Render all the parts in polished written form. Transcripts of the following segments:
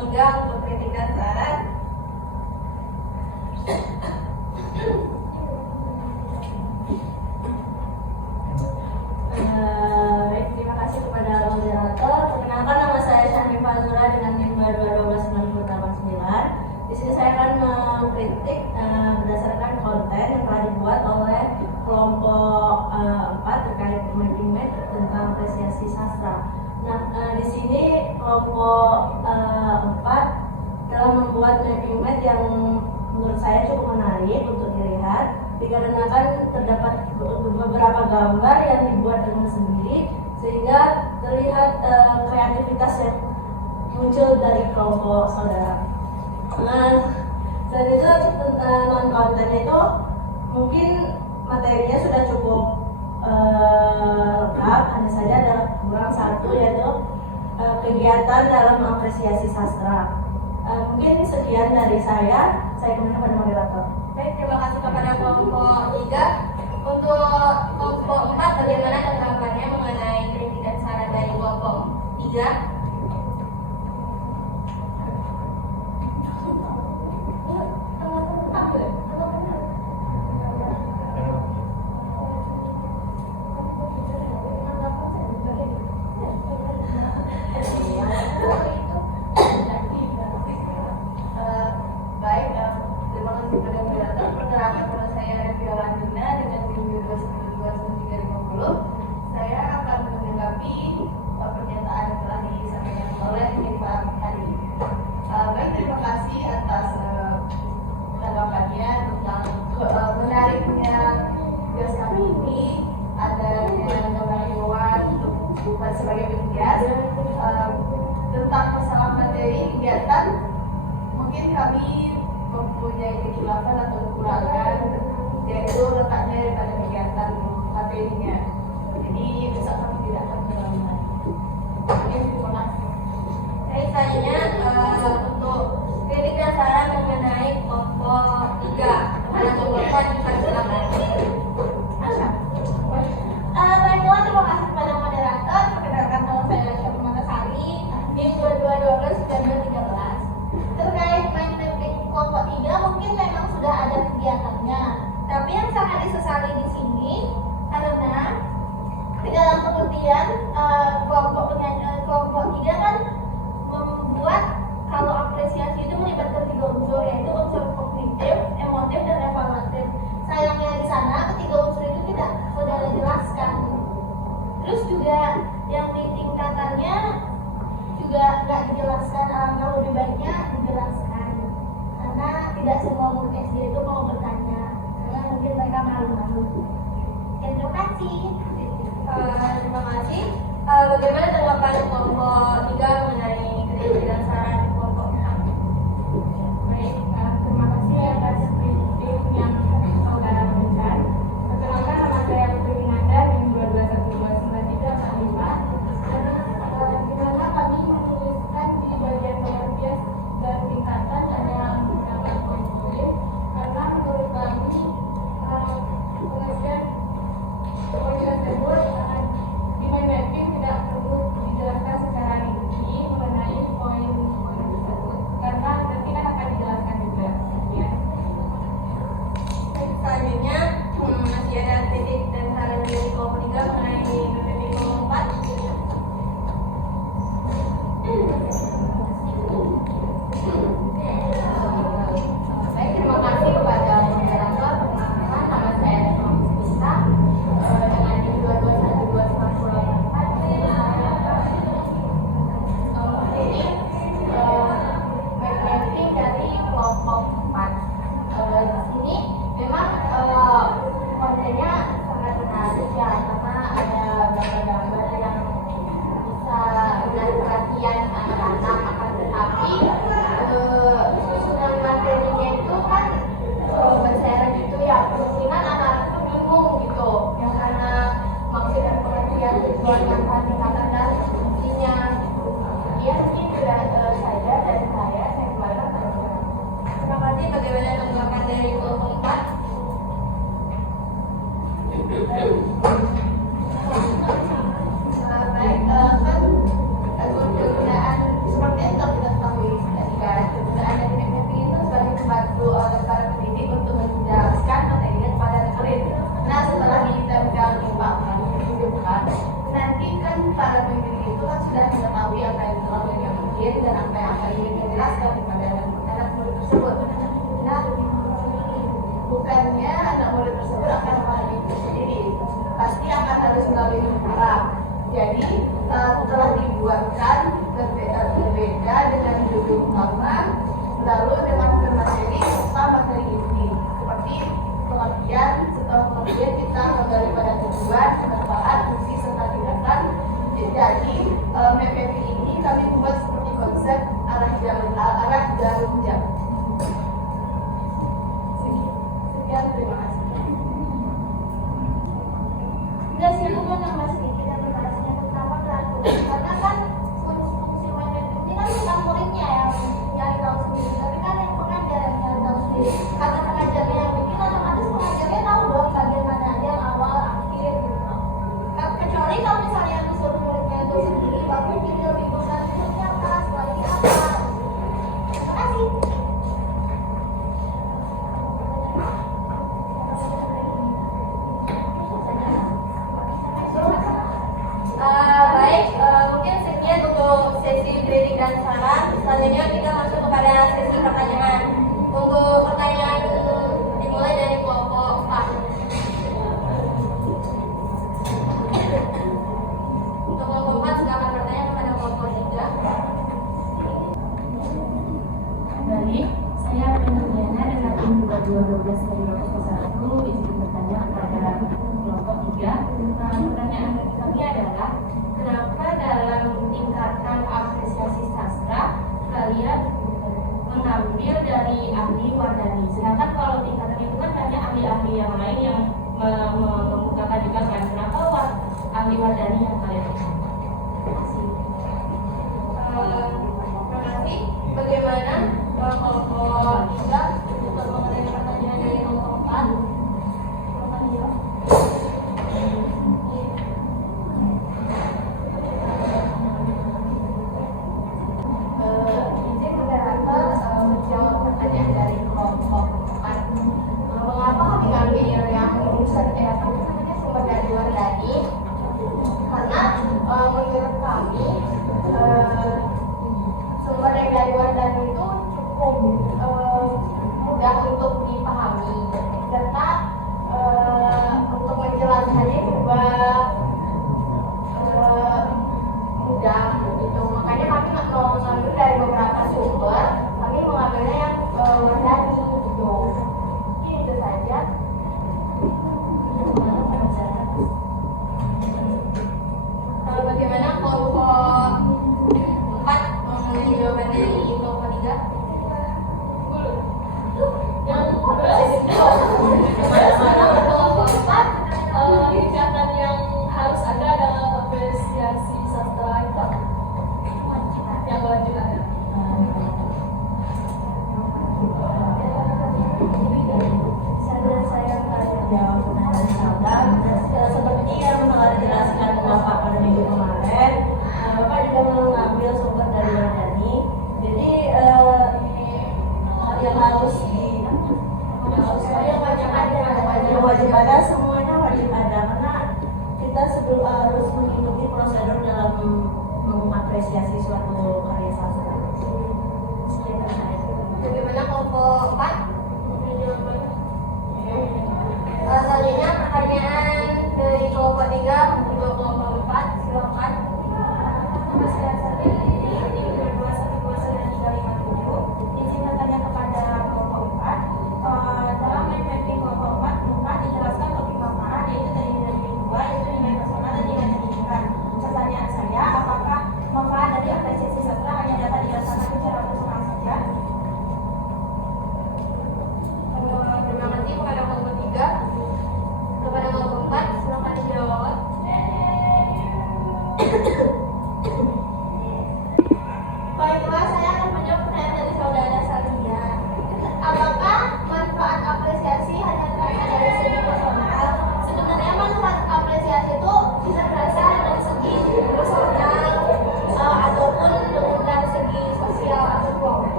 3 untuk kritik dan saran. Baik, terima kasih kepada moderator. Perkenalkan, nama saya Syahmi Fazura dengan NIM 22129089. Di sini saya akan mengkritik berdasarkan konten yang telah dibuat oleh kelompok 4 terkait mapping map tentang apresiasi sastra. Nah, di sini kelompok 4 telah membuat mapping map yang menurut saya cukup menarik untuk dilihat, dikarenakan terdapat beberapa gambar yang dibuat dengan sendiri sehingga terlihat kreativitas yang muncul dari kelompok saudara. Nah, dan itu non konten itu mungkin materinya sudah cukup lengkap, hanya saja ada kurang satu, yaitu kegiatan dalam mengapresiasi sastra. Mungkin sekian dari saya kembali kepada moderator. Baik, terima kasih kepada kelompok 3. Untuk kelompok 4, bagaimana tanggapannya mengenai kritik dan saran dari kelompok 3? Saya akan menanggapi pernyataan yang telah disampaikan oleh Pak Hari. Baik, terima kasih atas tanggapannya tentang menariknya tugas kami ini, adanya gambar hewan untuk bukan sebagai petugas. Tentang masalah materi kegiatan, mungkin kami mempunyai kekhilafan atau kekurangan, yaitu letaknya daripada kegiatan materinya. Jadi besok kami tidak akan mengulangi. Terima kasih. Baik, selanjutnya untuk kritik dan saran mengenai kelompok 3 kepada kelompok 4 silakan. Baiklah, terima kasih kepada moderator. Perkenalkan, nama saya Syafie Matasari, NIM 22129213. Terkait main mapping kelompok 3, mungkin memang sudah ada kegiatannya. Tapi yang sangat disesali di sini karena di dalam pengertian kelompok 3 kan membuat kalau apresiasi itu melibatkan 3 unsur, yaitu unsur kognitif, emotif, dan evaluatif. Sayangnya di sana ketiga unsur itu tidak saudara jelaskan. Terus juga yang di tingkatannya juga nggak dijelaskan. Alangkah lebih baiknya dijelaskan, karena tidak semua murid SD itu mau bertanya, karena mungkin mereka malu-malu. Terima kasih. Terima kasih. Bagaimana tanggapan kelompok 3 mengenai kritik dan saran kelompok 4? Baik, terima kasih atas kritik yang saudara berikan. Perkenalkan, nama saya Putri Nanda NIM 22129345. Dan di mana kami menuliskan di bagian pengertian dan tingkatan hanya beberapa poin tulis, karena menurut kami pengertian poin tersebut di mind mapping tidak perlu dijelaskan secara rinci mengenai poin-poin tersebut, karena nanti kan akan dijelaskan juga. Ya. Selanjutnya masih ada kritik dan saran dari kelompok 3 mengenai PPP kelompok 4. Baik, terima kasih kepada moderator. Perkenalkan, nama saya Nova Mustika dengan NIM 221294. Ini mapping dari kelompok 4. Di sini memang kontennya sangat menarik ya, karena ada gambar-gambar yang bisa menarik perhatian anak-anak. Akan tetapi susunan materinya itu kan berseret gitu ya, kemungkinan anak-anak itu bingung gitu ya, karena maksud dan pengertian tujuan manfaat tingkatan dan fungsinya. Ya, mungkin sudah saja dari saya kembali ke Anda. Terima kasih. Bagaimana tanggapan dari kelompok 4? Baik, kan kegunaan seperti yang kita ketahui oleh para pendidik untuk menjelaskan materinya kepada murid. Nah, setelah ditempel di papan ditunjukkan, nanti kan para pendidik itu kan sudah mengetahui apa yang telah mereka pikir dan apa yang akan ingin dijelaskan kepada anak murid tersebut. Nah, bukannya anak murid tersebut akan memahami itu sendiri, pasti akan harus melalui pengarang. Jadi telah dibuatkan berbeda dengan judul utama, lalu dengan materi serta materi inti seperti pengertian. Setelah pengertian kita kembali pada tujuan, manfaat, fungsi serta tindakan. Jadi MPP ini kami buat seperti konsep arah jarum jam. Sekian, terima kasih. Enggak sih, aku mau nambah sedikit dan berbalasnya pertama peraturan. Karena kan fungsi MPP ini kan bukan muridnya yang nyari tahu sendiri, tapi kan yang pengajar yang nyari tahu sendiri. Karena pengajarnya yang bikin, otomatis pengajarnya tahu dong bagian mana aja yang awal, akhir gitu. Kecuali kalau misalnya disuruh muridnya itu sendiri, baru mungkin lebih besar muridnya apa, selanjutnya apa. Terima kasih. Mungkin sekian untuk sesi kritik dan saran. Selanjutnya kita masuk kepada sesi pertanyaan. Untuk pertanyaan dimulai dari kelompok 4. Untuk kelompok 4 silakan bertanya kepada kelompok 3. Baik, saya Diana dengan tim 2212 dari kelompok 1 izin bertanya kepada kelompok 3. Pertanyaan kami adalah, kenapa dalam tingkatan apresiasi sastra kalian mengambil dari ahli Wardani, sedangkan kalau tingkatan itu kan hanya ahli-ahli yang lain yang membukakan juga kan, kenapa ahli Wardani yang kalian pakai? Terima kasih. Terima kasih. Bagaimana kelompok 3 untuk mengenai pertanyaan dari kelompok 4? Izin moderator menjawab pertanyaan dari kelompok 4. Mengapa kami ambil yang sumber dari Wardani? Karena menurut kami sumber yang dari Wardani itu cukup mudah untuk dipahami, serta untuk menjelaskannya juga mudah gitu. Makanya kami nggak mau mengambil dari beberapa sumber, kami mengambilnya yang Wardani gitu. Mungkin itu saja. Bagaimana kelompok 4 mengenai jawaban dari kelompok 3? Tingkatan yang harus ada adalah apresiasi sastra kita yang wajib ada. Saya jawab pertanyaan sahabat. Seperti yang telah dijelaskan Bapak pada minggu kemarin, Bapak juga mengambil sumber dari Wardani. Jadi yang harus wajib ada, semuanya wajib ada, karena kita sebelum harus mengikuti prosedur dalam mengapresiasi suatu karya sastra. Sekian dari saya. Bagaimana kelompok 4? Selanjutnya pertanyaan dari kelompok 3 untuk kelompok 4, silakan. Izin bertanya kepada kelompok 4. Dalam mind mapping kelompok 4 dijelaskan topik manfaat, yaitu dari nilai 2, yaitu nilai personal dan nilai pendidikan. Pertanyaan saya, apakah manfaat dari apresiasi sastra hanya dapat dirasakan secara personal saja?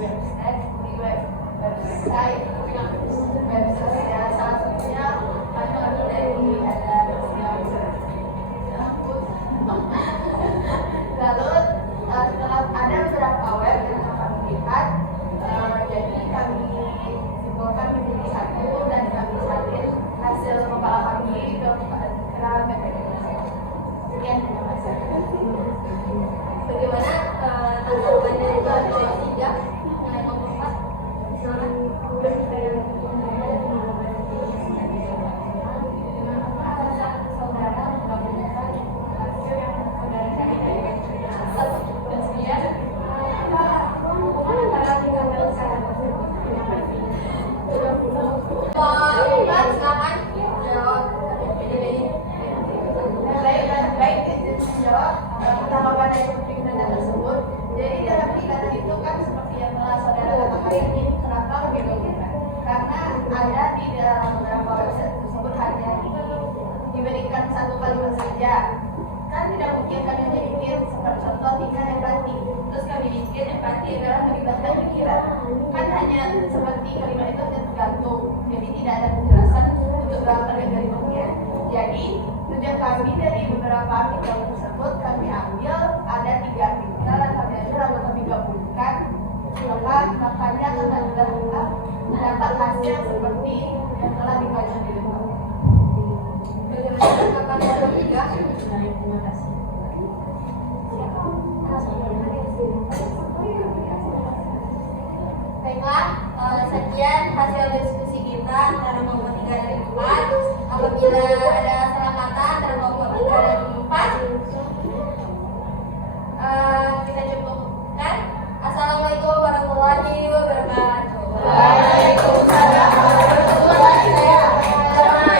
website ya, salah satunya kami ambil dari ada lalu setelah ada beberapa web yang kami lihat, jadi kami simpulkan menjadi satu dan kami salin hasil kepala kami ke dalam sekian, terima kasih. Bagaimana tanggapan dari Bapak tiga mengenai kelompok 4? Baik, izin menjawab tanggapan dari pimpinan tersebut. Jadi dalam ikatan itu kan seperti yang telah saudara katakan ini, kenapa lebih dominan? Karena ada di dalam beberapa website tersebut hanya diberikan satu kalimat saja. Kan tidak mungkin kami hanya bikin seperti contoh tingkat empati. Terus kami bikin empati adalah melibatkan pikiran. Kan hanya seperti kalimat itu tergantung. Jadi tidak ada penjelasan untuk berangkat dari bagian. Jadi tujuan kami dari beberapa artikel tersebut kami ambil ada 3 artikel dan kami ambil lalu kami gabungkan, makanya akan mendapat hasil seperti yang telah dikaji di depan. Bagaimana tanggapan Bapak tiga? Baik, terima kasih. Baiklah, sekian hasil diskusi kita antara kelompok 3 dan 4. Apabila ada